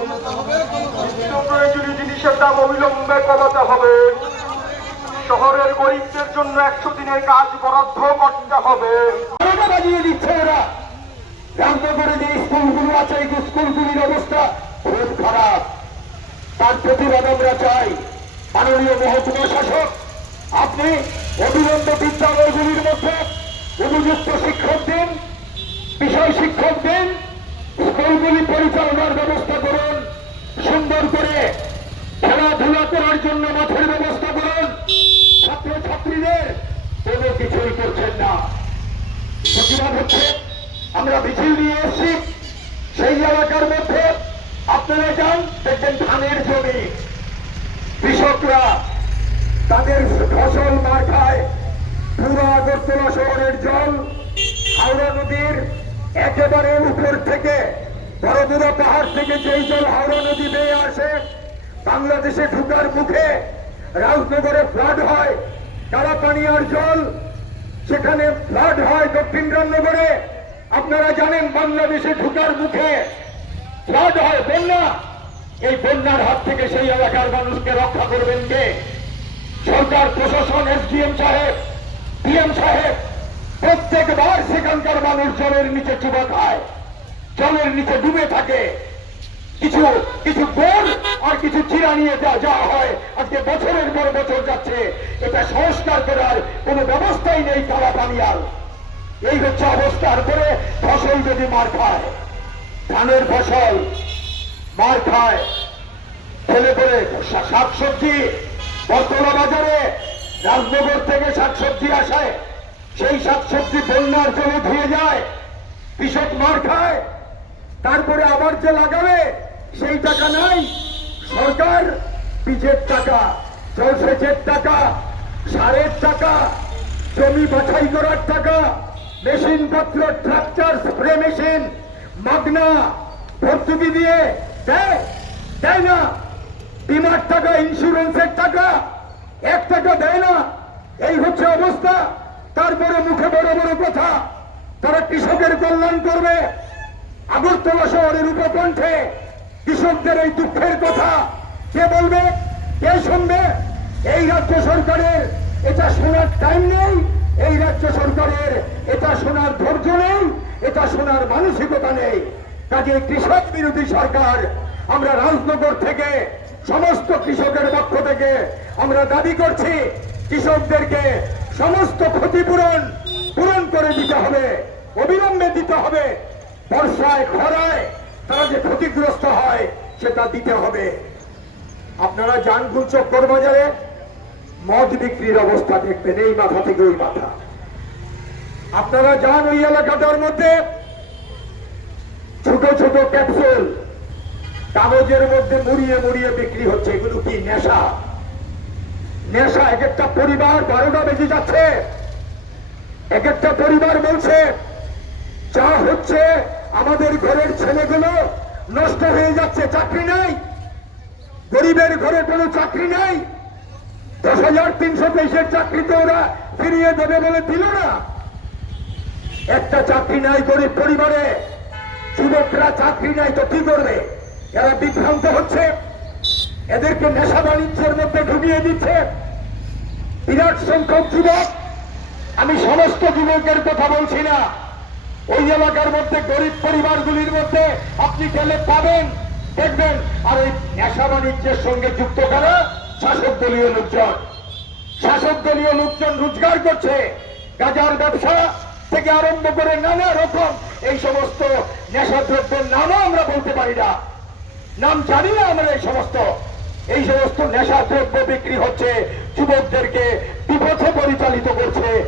নিত্য প্রয়োজনীয় জিনিসের দাম অবিলম্বে কমাতে হবে। শহরের গরিবদের জন্য 100 দিনের কাজ বরাদ্দ করতে হবে। বাজিয়ে দিচ্ছে ওরা। রামনগরে যে স্কুলগুলো আছে এই স্কুলগুলির অবস্থা খুব খারাপ। তার প্রতিবাদ আমরা চাই। মাননীয় মহকুমা শাসক, আপনি অবিলম্বে বিদ্যালয়গুলির মধ্যে উপযুক্ত শিক্ষক দিন, বিষয় শিক্ষক দিন, স্কুলগুলি পরিচালনার ব্যবস্থা করুন, সুন্দর করে খেলাধুলা করার জন্য মাঠের ব্যবস্থা করুন। ছাত্রছাত্রীদের কোনো কিছুই করছেন না। প্রতিবাদ হচ্ছে, আমরা মিছিল নিয়ে এসেছি। সেই এলাকার মধ্যে আপনারা যান, দেখবেন ধানের জমি, কৃষকরা তাদের ফসল মার খায়। পুরো আগরতলা শহরের জল হাওড়া নদীর একেবারে উপর থেকে বড় পাহাড় থেকে যেই জল হাওড়া নদী বেয়ে আসে বাংলাদেশে ঢুকার মুখে রাজনগরে ফ্লাড হয়। কালাপানিয়ার জল সেখানে ফ্লাড হয় দক্ষিণ রামনগরে। আপনারা জানেন বাংলাদেশে ঢুকার মুখে ফ্লাড হয়, বন্যা। এই বন্যার হাত থেকে সেই এলাকার মানুষকে রক্ষা করবেন কে? সরকার, প্রশাসন, এসডিএম সাহেব, পিএম সাহেব। প্রত্যেকবার সেখানকার মানুষ জলের নিচে চুবা খায়, জলের নিচে ডুবে থাকে। কিছু কিছু বোন আর কিছু চিরা নিয়ে যাওয়া হয়। আজকে বছরের পর বছর যাচ্ছে, এটা সংস্কার করার কোন ব্যবস্থাই নেই। কালাপানিয়ার এই হচ্ছে অবস্থার পরে ফসল যদি মার খায়, ধানের ফসল মার খায়, ফেলে করে শাকসবজি বর্তলা বাজারে রাজনগর থেকে শাকসবজি আসে, সেই শাকসবজি বন্যার জলে ধুয়ে যায়, কৃষক মার খায়। তারপরে আবার যে লাগাবে সেই টাকা নাই। সরকার বীজের টাকা, জলসেচের টাকা, সারের টাকা, জমি বাছাই করার টাকা, মেশিন পত্র, ট্রাক্টর, স্প্রে মেশিন মাগনা ভর্তুকি দিয়ে দেয় না। বিমার টাকা, ইন্স্যুরেন্সের টাকা 1 টাকা দেয় না। এই হচ্ছে অবস্থা। তারপরে মুখে বড় বড় কথা, তারা কৃষকের কল্যাণ করবে। আগরতলা শহরের উপকণ্ঠে কৃষকদের এই দুঃখের কথা কে বলবে, কে শুনবে? এই রাজ্য সরকারের এটা শোনার টাইম নেই, এই রাজ্য সরকারের এটা শোনার ধৈর্য নেই, এটা শোনার মানসিকতা নেই। কাজে কৃষক বিরোধী সরকার। আমরা রাজনগর থেকে সমস্ত কৃষকের পক্ষ থেকে আমরা দাবি করছি, কৃষকদেরকে সমস্ত ক্ষতিপূরণ করে দিতে হবে, অবিলম্বে দিতে হবে। বর্ষায়, খরায় তারা যে ক্ষতিগ্রস্ত হয় সেটা দিতে হবে। আপনারা যান চক্কর বাজারে, মদ বিক্রির অবস্থা দেখবেন, এই মাথা থেকে ওই মাথা। আপনারা যান ওই এলাকাটার মধ্যে, ছোট ছোট ক্যাপসুল কাগজের মধ্যে মুড়িয়ে মুড়িয়ে বিক্রি হচ্ছে। এগুলো কি নেশা? নেশা। এক একটা পরিবার 12টা বেজে যাচ্ছে, এক একটা পরিবার বলছে যা হচ্ছে আমাদের ঘরের ছেলেগুলো নষ্ট হয়ে যাচ্ছে, চাকরি নাই, গরিবের ঘরে কোনো চাকরি নাই। 10,323 চাকরি তো ওরা ফিরিয়ে দেবে বলে দিল না। একটা চাকরি নাই গরিব পরিবারে, যুবকরা চাকরি নাই তো কি করবে? এরা বিভ্রান্ত হচ্ছে, এদেরকে নেশা বাণিজ্যের মধ্যে ঢুকিয়ে দিচ্ছে বিরাট সংখ্যক যুবক। আমি সমস্ত যুবকের কথা বলছি না, ওই এলাকার মধ্যে গরিব পরিবারগুলির মধ্যে আপনি গেলে পাবেন, দেখবেন। আর ওই নেশা বাণিজ্যের সঙ্গে যুক্ত করা শাসক দলীয় লোকজন। শাসক দলীয় লোকজন রোজগার করছে, গাঁজার ব্যবসা থেকে আরম্ভ করে নানা রকম এই সমস্ত নেশাদ্রব্যের নামও আমরা বলতে পারি না, নাম জানি না আমরা। এই সমস্ত নেশাদ্রব্য বিক্রি হচ্ছে, যুবকদেরকে বিপথে পরিচালিত করছে।